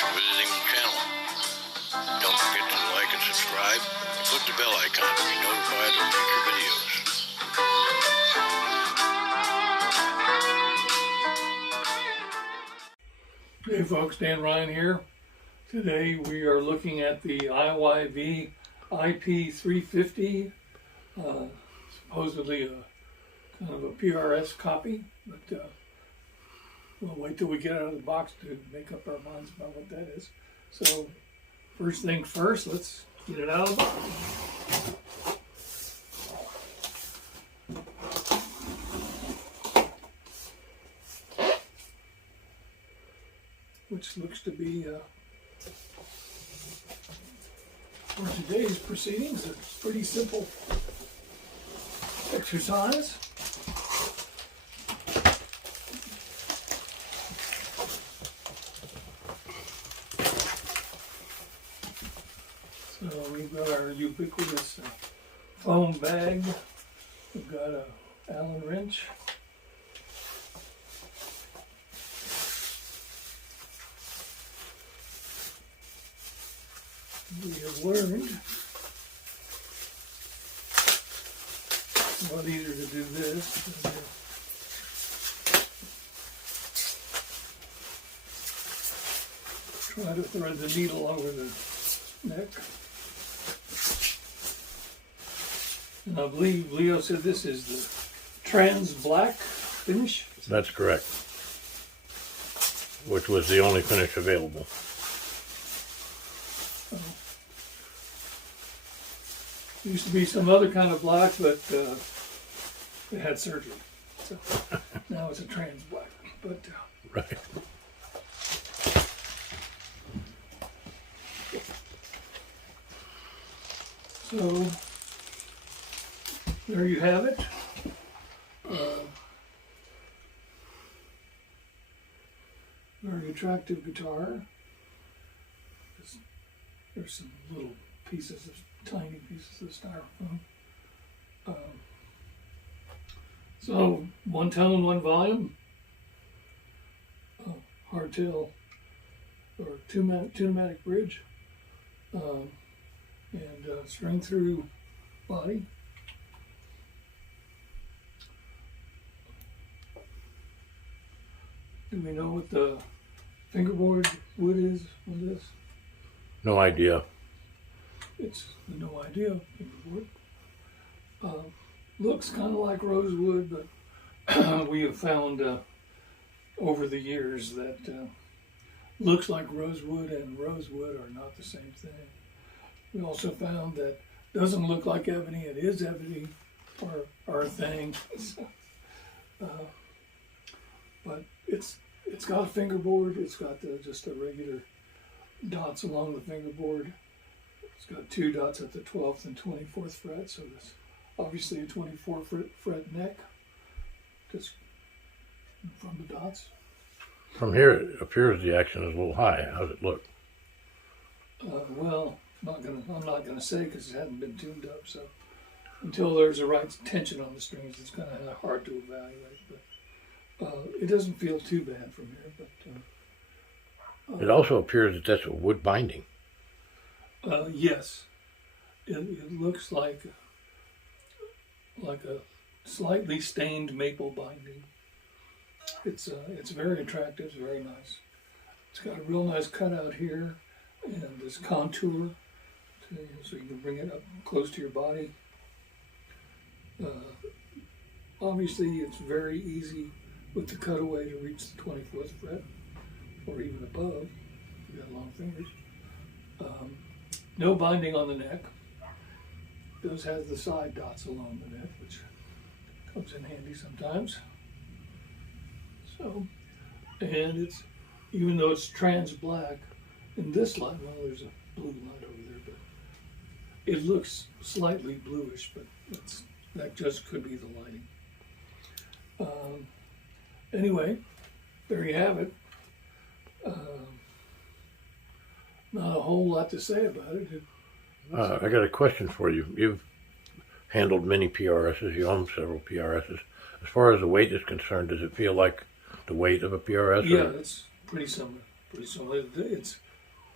for visiting the channel. Don't forget to like and subscribe and click the bell icon to be notified of future videos. Hey folks, Dan Ryan here. Today we are looking at the IYV IP-350, supposedly a kind of a PRS copy, but we'll wait till we get out of the box to make up our minds about what that is. So first thing first, let's get it out of the box. Which looks to be, for today's proceedings, a pretty simple exercise. So we've got our ubiquitous foam bag. We've got a Allen wrench. We have learned it's a lot easier to do this than try to thread the needle over the neck. And I believe Leo said this is the trans black finish. That's correct. Which was the only finish available. Used to be some other kind of black, but they had surgery. So now it's a trans black. But right. So there you have it. Very attractive guitar. There's some little pieces of tiny pieces of styrofoam. So one tone, one volume, hardtail or two-pneumatic bridge, and string through body. Do we know what the fingerboard wood is on this? No idea. It's no idea fingerboard. Looks kind of like rosewood, but we have found over the years that looks like rosewood and rosewood are not the same thing. We also found that doesn't look like ebony, it is ebony, or our thing. But it's got a fingerboard. It's got just the regular dots along the fingerboard. It's got two dots at the 12th and 24th fret, so this obviously a 24 fret neck, just from the dots. From here, it appears the action is a little high. How does it look? Well, I'm not gonna say because it hasn't been tuned up. So until there's the right tension on the strings, it's kind of hard to evaluate. But it doesn't feel too bad from here. But it also appears that that's a wood binding. Yes, it looks like a slightly stained maple binding. It's very attractive. It's very nice. It's got a real nice cutout here and this contour, so you can bring it up close to your body. Obviously, it's very easy with the cutaway to reach the 24th fret or even above. If you've got long fingers. No binding on the neck. It does have the side dots along the neck, which comes in handy sometimes. So, and it's, even though it's trans black, in this light, well, there's a blue light over there, but it looks slightly bluish, but that just could be the lighting. Anyway, there you have it. Not a whole lot to say about it. I got a question for you. You've handled many PRSs. You own several PRSs. As far as the weight is concerned, does it feel like the weight of a PRS? Yeah, it's pretty similar. It's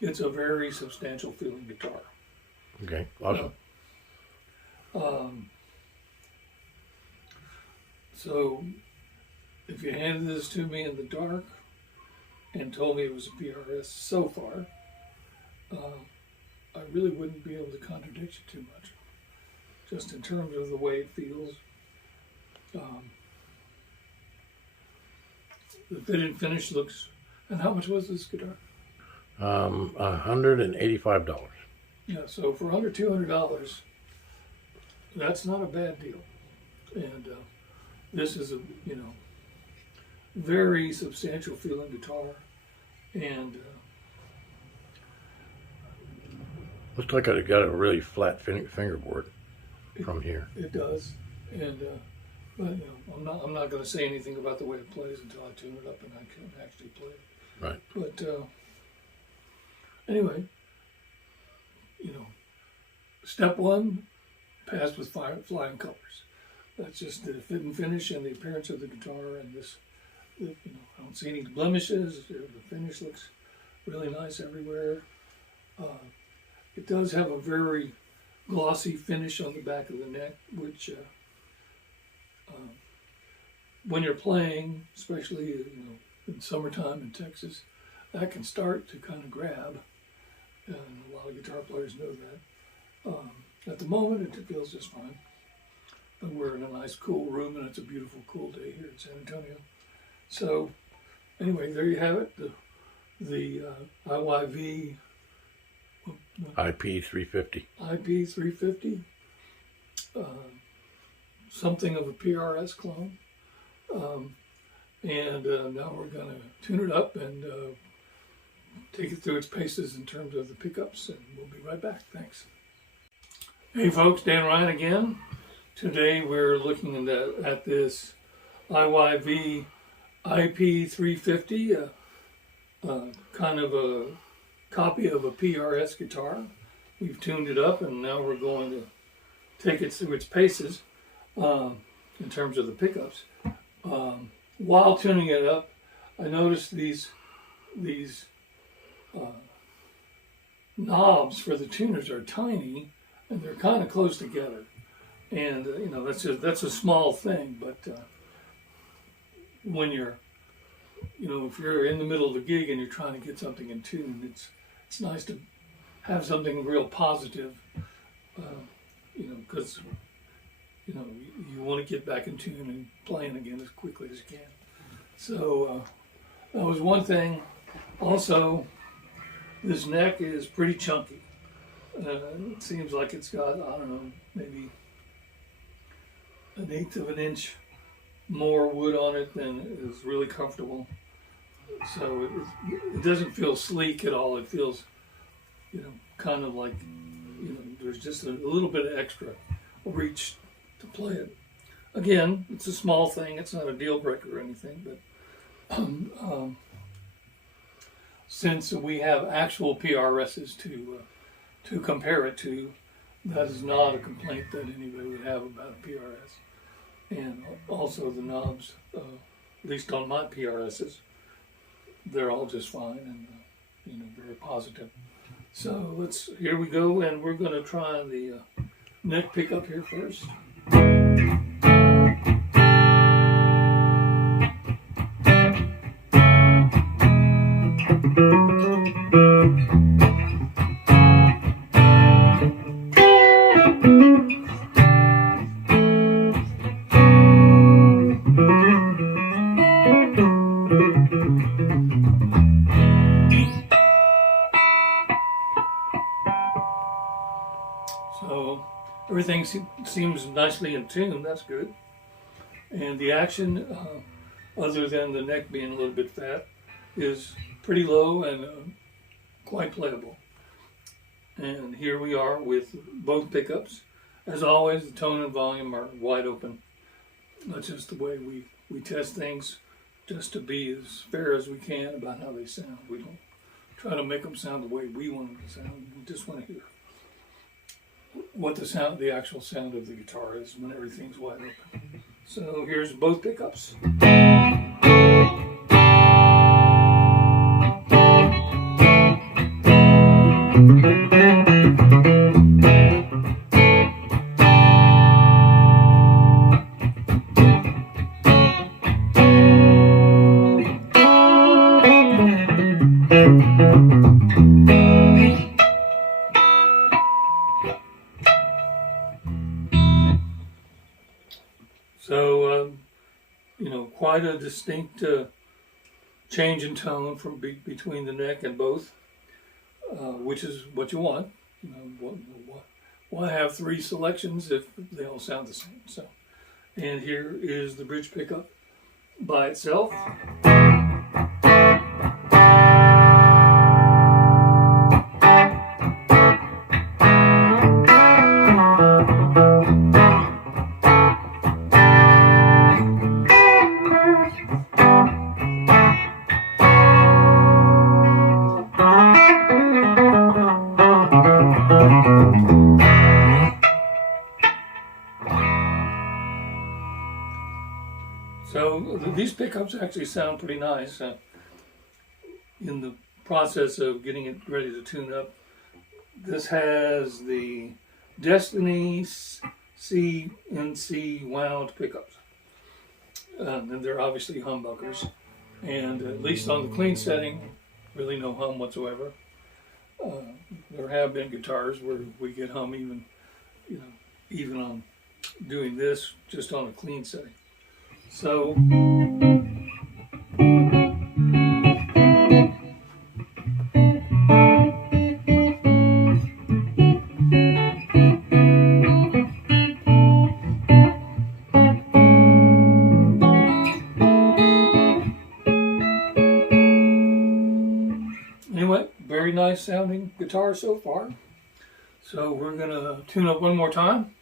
it's a very substantial feeling guitar. Okay, awesome. So if you handed this to me in the dark and told me it was a PRS so far, I really wouldn't be able to contradict you too much, just in terms of the way it feels. The fit and finish looks. And how much was this guitar? $185. Yeah, so for under $200, that's not a bad deal. And this is a very substantial feeling guitar, and Looks like I got a really flat fingerboard from here. it does. And but I'm not going to say anything about the way it plays until I tune it up and I can actually play it. Right. But anyway, step one, passed with flying colors. That's just the fit and finish and the appearance of the guitar, and this. I don't see any blemishes. The finish looks really nice everywhere. It does have a very glossy finish on the back of the neck, which when you're playing, especially in summertime in Texas, that can start to kind of grab, and a lot of guitar players know that. At the moment, it feels just fine. But we're in a nice cool room, and it's a beautiful cool day here in San Antonio. So anyway, there you have it, the IYV IP-350. IP-350, something of a PRS clone. And now we're going to tune it up and take it through its paces in terms of the pickups, and we'll be right back. Thanks. Hey folks, Dan Ryan again. Today we're looking at this IYV IP-350, kind of a copy of a PRS guitar. We've tuned it up, and now we're going to take it through its paces in terms of the pickups. While tuning it up, I noticed these knobs for the tuners are tiny, and they're kind of close together. And that's a small thing, but when you're, if you're in the middle of a gig and you're trying to get something in tune, it's nice to have something real positive, because you want to get back in tune and playing again as quickly as you can. So that was one thing. Also, this neck is pretty chunky. It seems like it's got, I don't know, maybe 1/8 of an inch more wood on it than is really comfortable. So it doesn't feel sleek at all. It feels, kind of like, there's just a little bit of extra reach to play it. Again, it's a small thing. It's not a deal breaker or anything, but since we have actual PRSs to compare it to, that is not a complaint that anybody would have about a PRS. And also the knobs, at least on my PRSs, they're all just fine and very positive. So here we go, and we're going to try the neck pickup here first. So everything seems nicely in tune. That's good. And the action, other than the neck being a little bit fat, is pretty low and quite playable. And here we are with both pickups. As always, the tone and volume are wide open. That's just the way we test things, just to be as fair as we can about how they sound. We don't try to make them sound the way we want them to sound. We just want to hear what the actual sound of the guitar is when everything's wide open. So here's both pickups. So, quite a distinct change in tone from between the neck and both, which is what you want. Why have three selections if they all sound the same? So, and here is the bridge pickup by itself. So these pickups actually sound pretty nice. In the process of getting it ready to tune up, this has the Destiny CNC wound pickups. And they're obviously humbuckers. And at least on the clean setting, really no hum whatsoever. There have been guitars where we get hum even on doing this just on a clean setting. So anyway, very nice sounding guitar so far. So we're gonna tune up one more time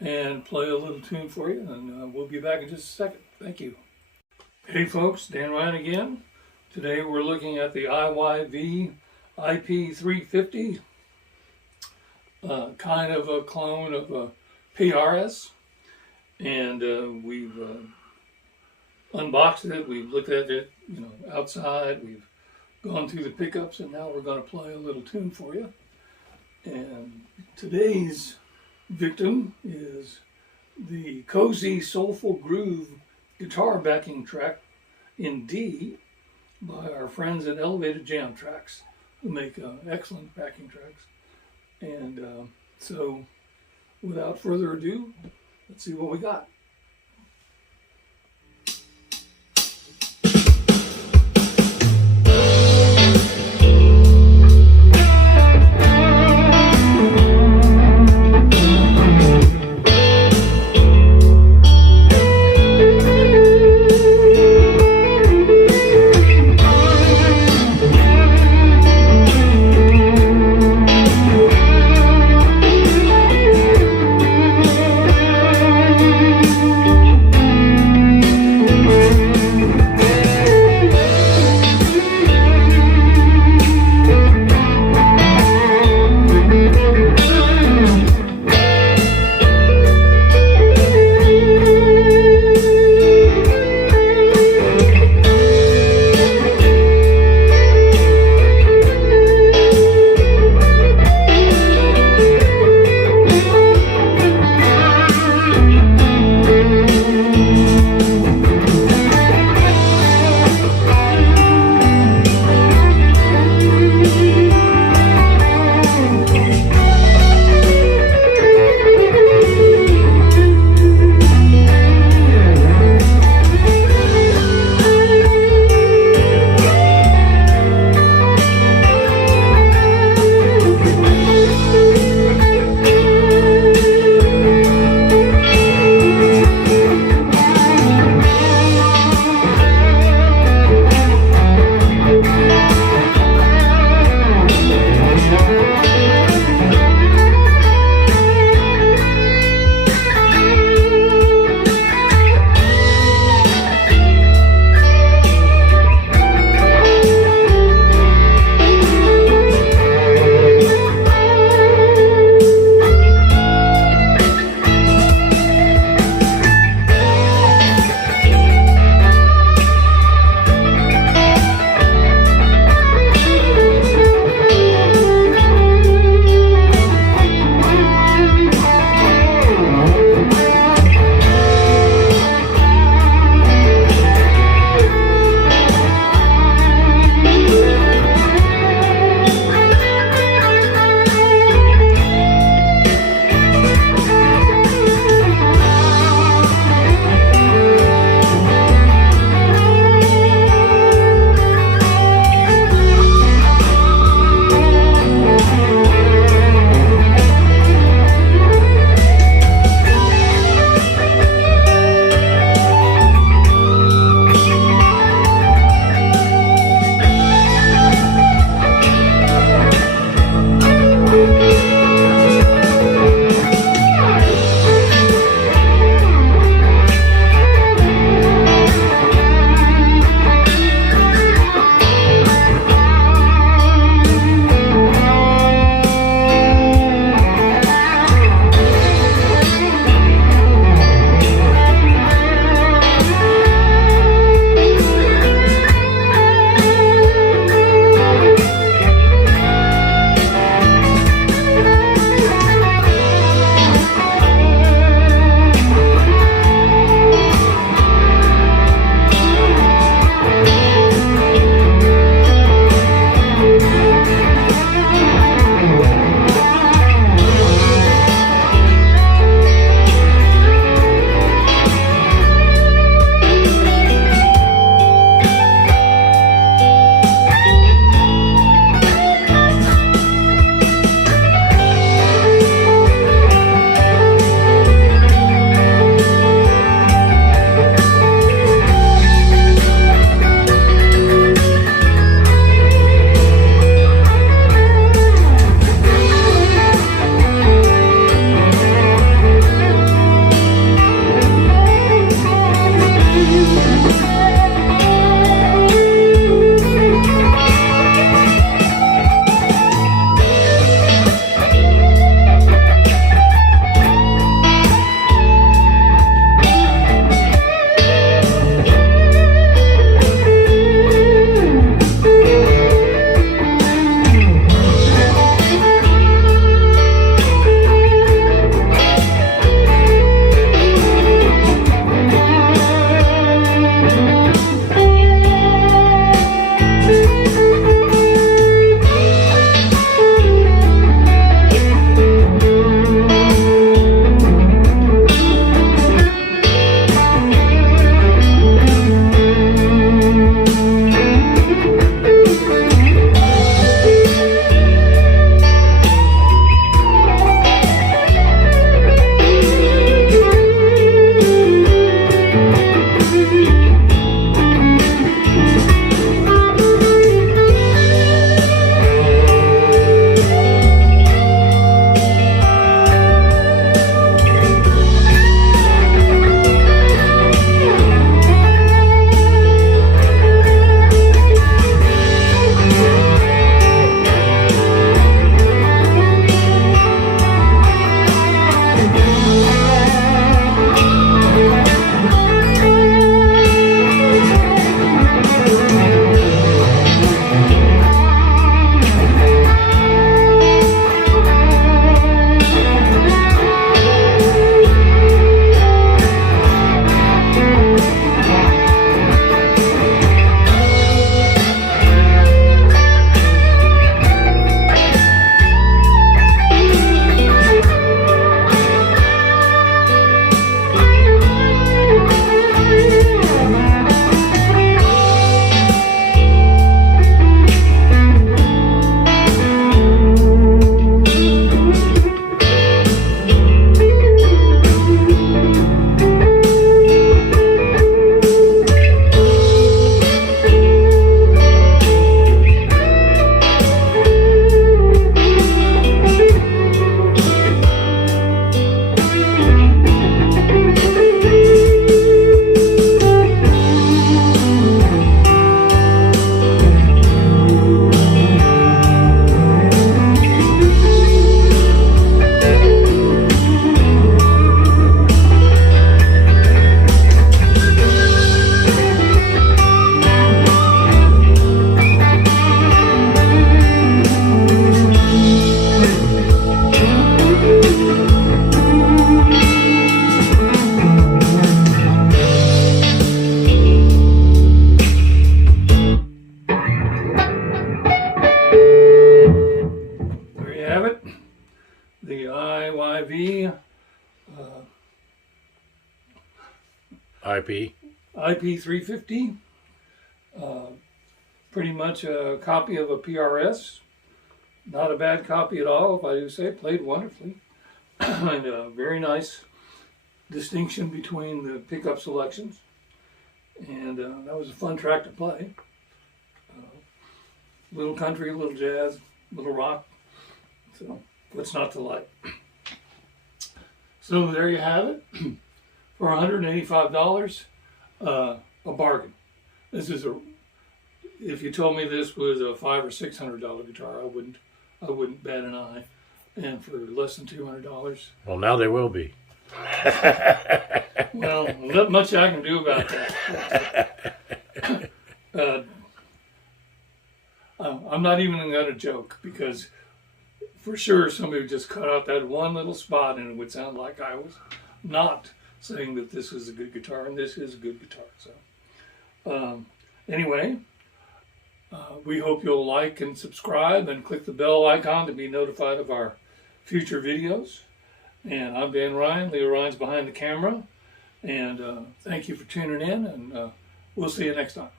and play a little tune for you, and we'll be back in just a second. Thank you. Hey folks, Dan Ryan again. Today we're looking at the IYV IP-350, kind of a clone of a PRS, and we've unboxed it, we've looked at it, outside, we've gone through the pickups, and now we're going to play a little tune for you. And today's victim is the Cozy Soulful Groove guitar backing track in D by our friends at Elevated Jam Tracks, who make excellent backing tracks. And so without further ado, let's see what we got. IP? IP-350. Pretty much a copy of a PRS. Not a bad copy at all, if I do say. Played wonderfully. And a very nice distinction between the pickup selections. And that was a fun track to play. Little country, little jazz, little rock. So, what's not to like? So there you have it. For $185, a bargain. This is if you told me this was a $500 or $600 guitar, I wouldn't bat an eye. And for less than $200, Well, now there will be. well, not much I can do about that. I'm not even going to joke, because for sure somebody would just cut out that one little spot and it would sound like I was not saying that this is a good guitar, and this is a good guitar. So anyway, we hope you'll like and subscribe and click the bell icon to be notified of our future videos. And I'm Dan Ryan. Leo Ryan's behind the camera. And thank you for tuning in, and we'll see you next time.